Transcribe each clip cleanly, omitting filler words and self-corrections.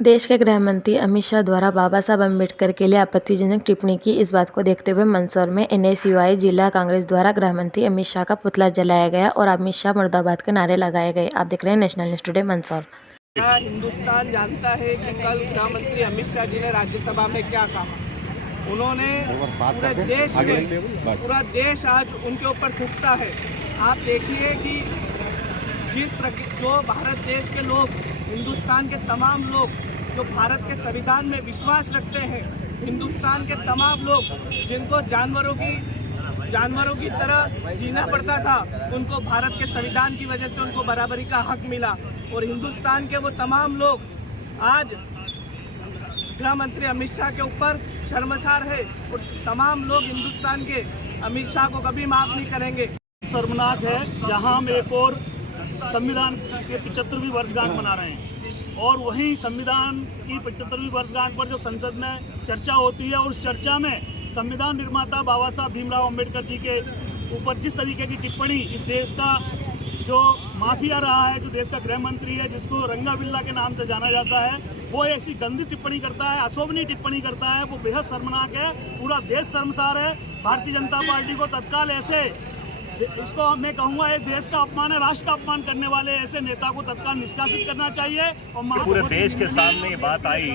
देश के गृहमंत्री अमित शाह द्वारा बाबा साहब अम्बेडकर के लिए आपत्तिजनक टिप्पणी की। इस बात को देखते हुए मंदसौर में NSUI जिला कांग्रेस द्वारा गृहमंत्री अमित शाह का पुतला जलाया गया और अमित शाह मुर्दाबाद के नारे लगाए गए। आप देख रहे हैं national news today Mandsaur. Hindustan जानता है कि कल गृहमंत्री अमित शाह जी ने राज्यसभा में क्या कहा। उन्होंने पूरा देश आज उनके ऊपर थूकता है। आप देखिए कि जो भारत देश के लोग, हिंदुस्तान के तमाम लोग जो भारत के संविधान में विश्वास रखते हैं, हिंदुस्तान के तमाम लोग जिनको जानवरों की तरह जीना पड़ता था, उनको भारत के संविधान की वजह से उनको बराबरी का हक मिला। और हिंदुस्तान के वो तमाम लोग आज गृह मंत्री अमित शाह के ऊपर शर्मसार है और तमाम लोग हिंदुस्तान के अमित शाह को कभी माफ नहीं करेंगे। शर्मनाक है जहां हम एक और संविधान के 75वीं वर्षगांठ मना रहे हैं और वहीं संविधान की 75वीं वर्षगांठ पर जब संसद में चर्चा होती है और उस चर्चा में संविधान निर्माता बाबा साहब भीमराव अंबेडकर जी के ऊपर जिस तरीके की टिप्पणी इस देश का जो माफिया रहा है, जो देश का गृह मंत्री है, जिसको रंगा बिल्ला के नाम से जाना जाता है, वो ऐसी गंदी टिप्पणी करता है, अशोभनीय टिप्पणी करता है, वो बेहद शर्मनाक है। पूरा देश शर्मसार है। भारतीय जनता पार्टी को तत्काल ऐसे, इसको मैं कहूँगा ये देश का अपमान है, राष्ट्र का अपमान करने वाले ऐसे नेता को तत्काल निष्कासित करना चाहिए। और पूरे देश के सामने ये बात आई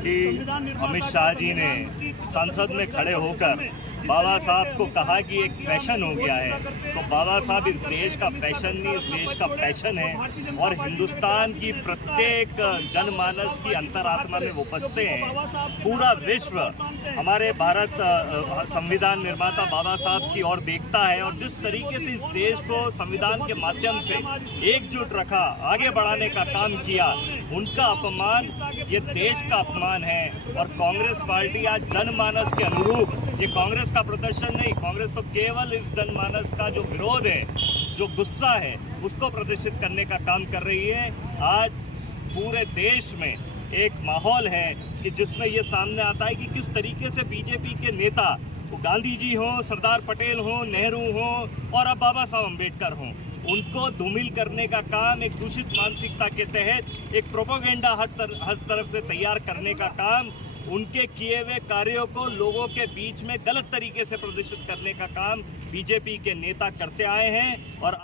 कि अमित शाह जी ने संसद में खड़े होकर बाबा साहब को कहा कि एक फैशन हो गया है। तो बाबा साहब इस देश का फैशन नहीं, इस देश का पैशन है और हिंदुस्तान की प्रत्येक जनमानस की अंतरात्मा में वो बसते हैं। पूरा विश्व हमारे भारत संविधान निर्माता बाबा साहब की ओर देखता है और जिस तरीके से इस देश को संविधान के माध्यम से एकजुट रखा, आगे बढ़ाने का काम किया, उनका अपमान ये देश का अपमान है। और कांग्रेस पार्टी आज जनमानस के अनुरूप, ये कांग्रेस का प्रदर्शन नहीं, कांग्रेस तो केवल इस जनमानस का जो विरोध है, जो गुस्सा है, उसको प्रदर्शित करने का काम कर रही है। आज पूरे देश में एक माहौल है कि जिसमें ये सामने आता है कि किस तरीके से बीजेपी के नेता, वो गांधी जी हों, सरदार पटेल हों, नेहरू हों और अब बाबा साहब अम्बेडकर हों, उनको धूमिल करने का काम एक दूषित मानसिकता के तहत एक प्रोपेगेंडा हर तरफ से तैयार करने का काम, उनके किए हुए कार्यों को लोगों के बीच में गलत तरीके से प्रदर्शित करने का काम बीजेपी के नेता करते आए हैं। और